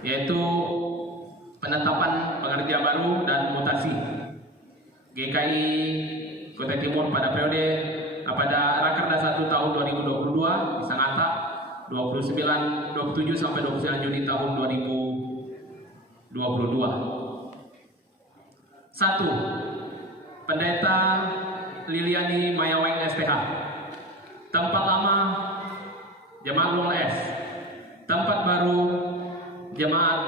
yaitu penetapan pengerja baru dan mutasi GKI Kutai Timur pada periode pada Rakernas 1 tahun 2022 di Sangatta 27 sampai 29 Juni tahun 2022. 1. Pendeta Liliani Mayaweng STH. Tempat lama Jemaat Long S. Tempat baru Jemaat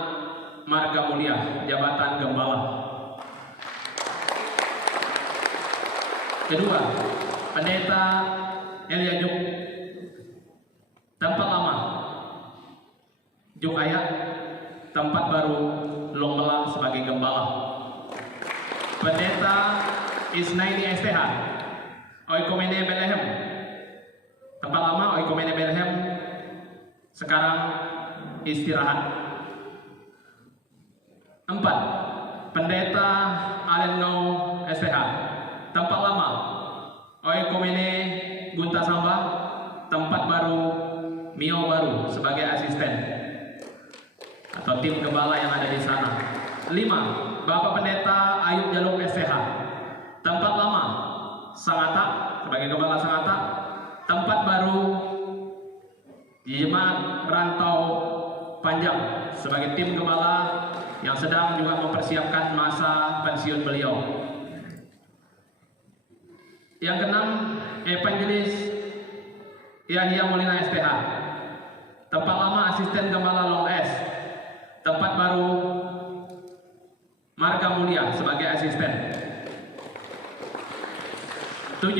Marga Mulia, Jabatan Gembala. Kedua, Pendeta Elia Juk. Tempat lama Juk Ayak. Tempat baru Long Melah sebagai Gembala. Pendeta Isnaini STH Oikomene Bethlehem. Tempat lama Oikomene Bethlehem, sekarang istirahat. 4. Pendeta Alengau STH. Tempat lama Oikomene Gunta Samba. Tempat baru Mio Baru sebagai asisten atau tim gembala yang ada di sana. 5. Bapak Pendeta Ayub Jaluk STH. Tempat lama Sangatta sebagai gembala Sangatta. Tempat baru Jemaat Rantau Panjang sebagai tim gembala yang sedang juga mempersiapkan masa pensiun beliau. Yang keenam, Evangelis Yahya Molina STH. Tempat lama asisten gembala Long S. Tempat baru Marga Mulia sebagai asisten. 7.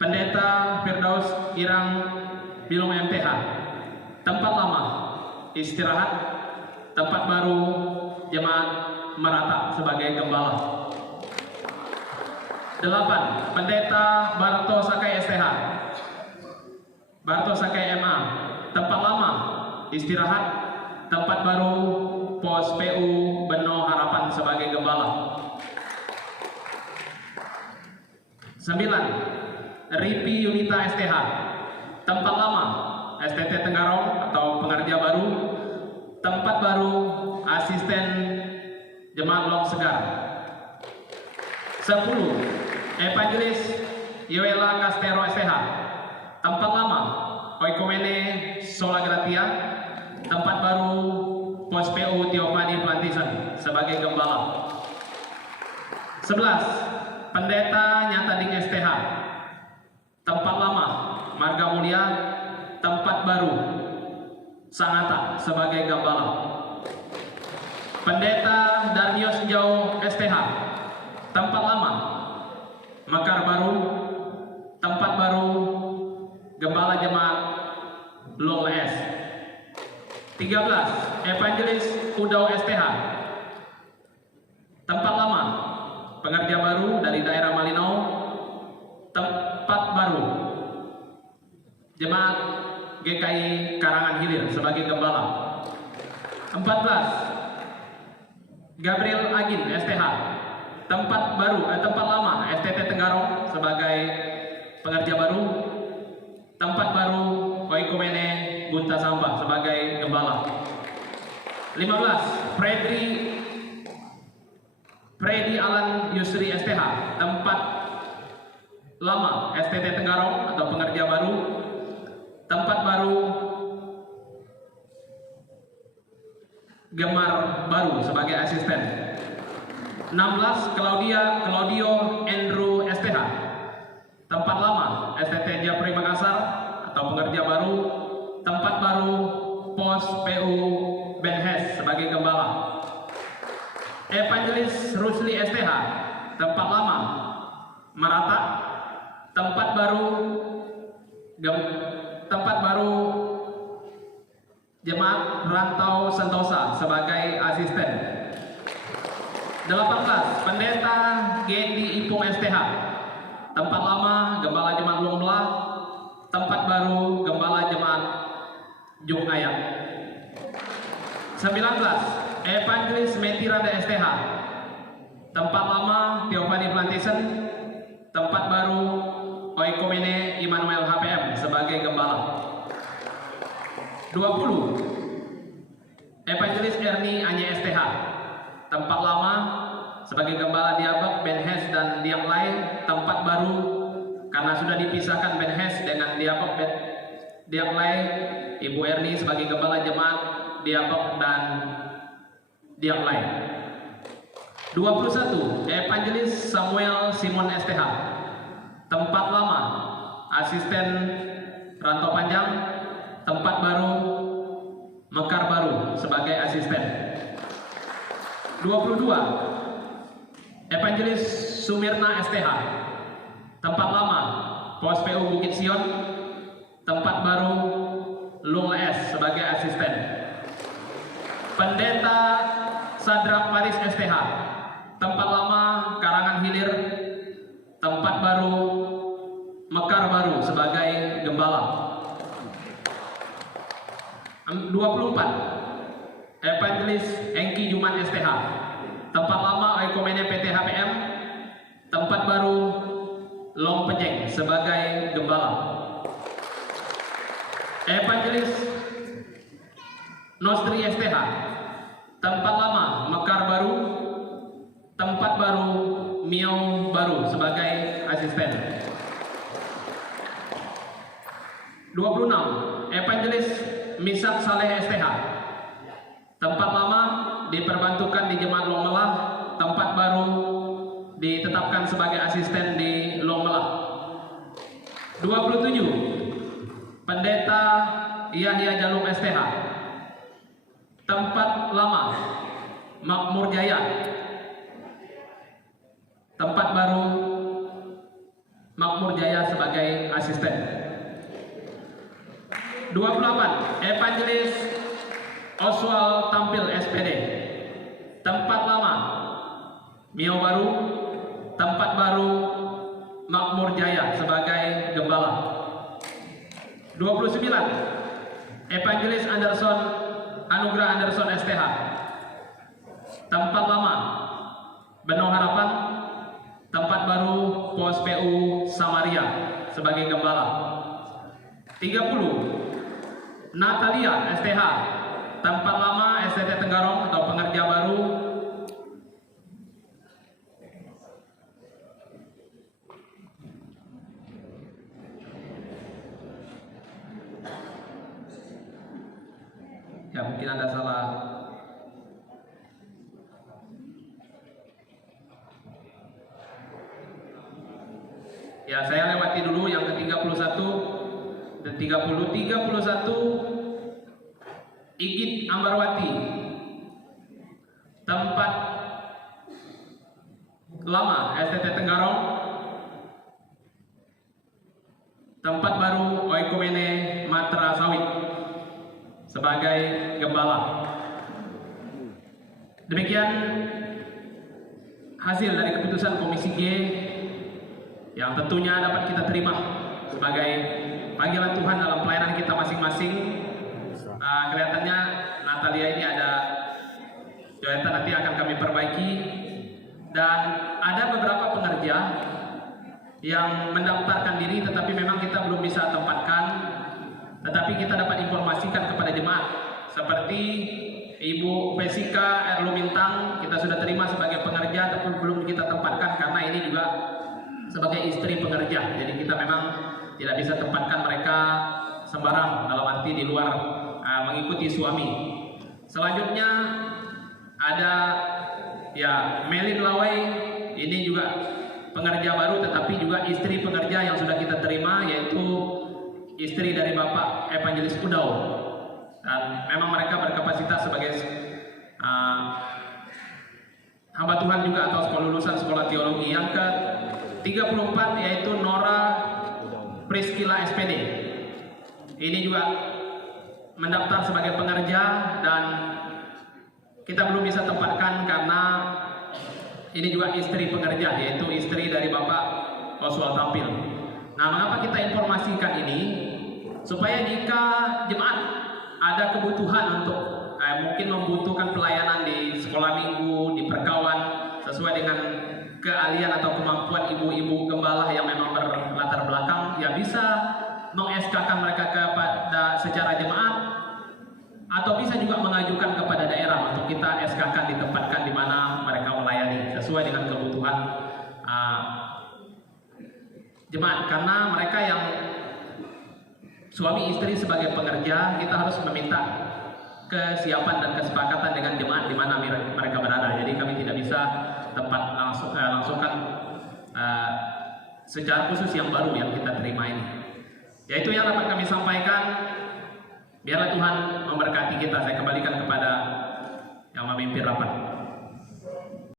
Pendeta Firdaus Irang Bilung MTH. Tempat lama istirahat. Tempat baru Jemaat Merata sebagai gembala. 8. Pendeta Barto Sakai STH. Barto Sakai MA. Tempat lama istirahat. Tempat baru Pos PU Beno Harapan sebagai gembala. 9. Ripi Yunita STH. Tempat lama STT Tenggarong atau pengerja baru. Tempat baru asisten Jemaat Long Segar. 10. Evangelis Yoela Castero STH. Tempat lama Oikomene Sola Gratia. Tempat baru Pos PU Tiopani Plantation sebagai gembala. 11. Pendeta Nyatading STH. Tempat lama Marga Mulia. Tempat baru Sangatta sebagai gembala. Pendeta Darnios Jauh STH. Tempat lama Mekar Baru. Tempat baru Gembala Jemaat Long S. 13. Evangelis Udau STH. Tempat lama pengerja baru dari daerah Malinau. Tempat baru Jemaat GKI Karangan Hilir sebagai gembala. 14. Gabriel Agin STH. Tempat lama STT Tenggarong sebagai pengerja baru. Tempat baru Oikomene Gunta Samba sebagai gembala. 15. Freddy Alan Yusri STH. Tempat lama STT Tenggarong atau pengerja baru. Tempat baru Gemar Baru sebagai asisten. 16. Claudio Andrew STH. Tempat lama STT Japri Makassar atau pengerja baru. Tempat baru Pos PU Benhes sebagai gembala. Evangelis Rusli STH. Tempat lama Merata. Tempat baru Jemaat Rantau Sentosa sebagai asisten. 18. Pendeta Gendi Ipung STH. Tempat lama Gembala Jemaat Long Melah. Tempat baru Gembala Jemaat Juk Ayak. 19. Evangelis Metiranda STH. Tempat lama Tiopani Plantation. Tempat baru Oikomene Immanuel HPM sebagai gembala. 20. Evangelis Erni Anye STH. Tempat lama sebagai gembala Diabek, Benhes dan Diak lain. Tempat baru karena sudah dipisahkan Benhes dengan Diabek, Diak lain. Ibu Erni sebagai gembala jemaat Diabek dan Diak lain. 21. Evangelis Samuel Simon STH. Tempat lama asisten rantau panjang. Tempat baru Mekar Baru sebagai asisten. 22. Evangelis Sumirna STH. Tempat lama Pos PU Bukit Sion. Tempat baru Lung S sebagai asisten. Pendeta Sadrak Paris STH. Tempat lama Karangan Hilir. Tempat baru Mekar Baru sebagai gembala. 24. Evangelis Engki Juman STH. Tempat lama Oikomene PT HPM. Tempat baru Long Pejeng sebagai gembala. Evangelis Nostri STH. Tempat lama Mekar Baru. Tempat baru Miau Baru sebagai asisten. 26. Evangelis Misak Saleh STH. Tempat lama diperbantukan di Jemaat Long Melah. Tempat baru ditetapkan sebagai asisten di Long Melah. 27. Pendeta Yahya Jalum STH. Tempat lama Makmur Jaya. Tempat baru Makmur Jaya sebagai asisten. 28. Evangelis Oswald Tampil SPD. Tempat lama Miau Baru. Tempat baru Makmur Jaya sebagai gembala. 29. Evangelis Anderson Anugrah Anderson STH. Tempat lama Beno Harapan. Tempat baru Pos PU Samaria sebagai gembala. 30. Natalia STH. Tempat lama STT Tenggarong atau pengerja baru. Ya, mungkin ada salah. Ya, saya lewati dulu yang ke-31 dan 31 Igit Ambarwati. Tempat lama STT Tenggarong. Tempat baru Oikomene Matra Sawit sebagai gembala. Demikian hasil dari keputusan Komisi G yang tentunya dapat kita terima sebagai panggilan Tuhan dalam pelayanan kita masing-masing. Kelihatannya Natalia ini ada coretan, nanti akan kami perbaiki. Dan ada beberapa pengerja yang mendaftarkan diri tetapi memang kita belum bisa tempatkan, tetapi kita dapat informasikan kepada jemaat. Seperti Ibu Vesika Erlu Mintang kita sudah terima sebagai pengerja tapi belum kita tempatkan karena ini juga sebagai istri pengerja. Jadi kita memang tidak bisa tempatkan mereka sembarang, dalam arti di luar mengikuti suami. Selanjutnya ada ya Melin Lawai, ini juga pengerja baru tetapi juga istri pengerja yang sudah kita terima, yaitu istri dari Bapak Evangelis Udau. Dan memang mereka berkapasitas sebagai hamba Tuhan juga atau sekolah lulusan sekolah teologi. Yang ke-34 yaitu Nora Priscilla SPD. Ini juga mendaftar sebagai pengerja dan kita belum bisa tempatkan karena ini juga istri pengerja, yaitu istri dari Bapak Oswald Tampil. Nah, mengapa kita informasikan ini? Supaya jika jemaat ada kebutuhan untuk mungkin membutuhkan pelayanan di sekolah minggu, di perkawan, sesuai dengan keahlian atau kemampuan ibu-ibu gembala yang memang berlatar belakang, ya bisa meng-SK-kan mereka kepada secara jemaat, atau bisa juga mengajukan kepada daerah untuk kita SK-kan ditempatkan di mana mereka melayani sesuai dengan kebutuhan jemaat. Karena mereka yang suami istri sebagai pekerja, kita harus meminta kesiapan dan kesepakatan dengan jemaat di mana mereka berada. Jadi kami tidak bisa langsungkan secara khusus yang baru yang kita terima ini. Yaitu yang dapat kami sampaikan. Biarlah Tuhan memberkati kita. Saya kembalikan kepada yang memimpin rapat.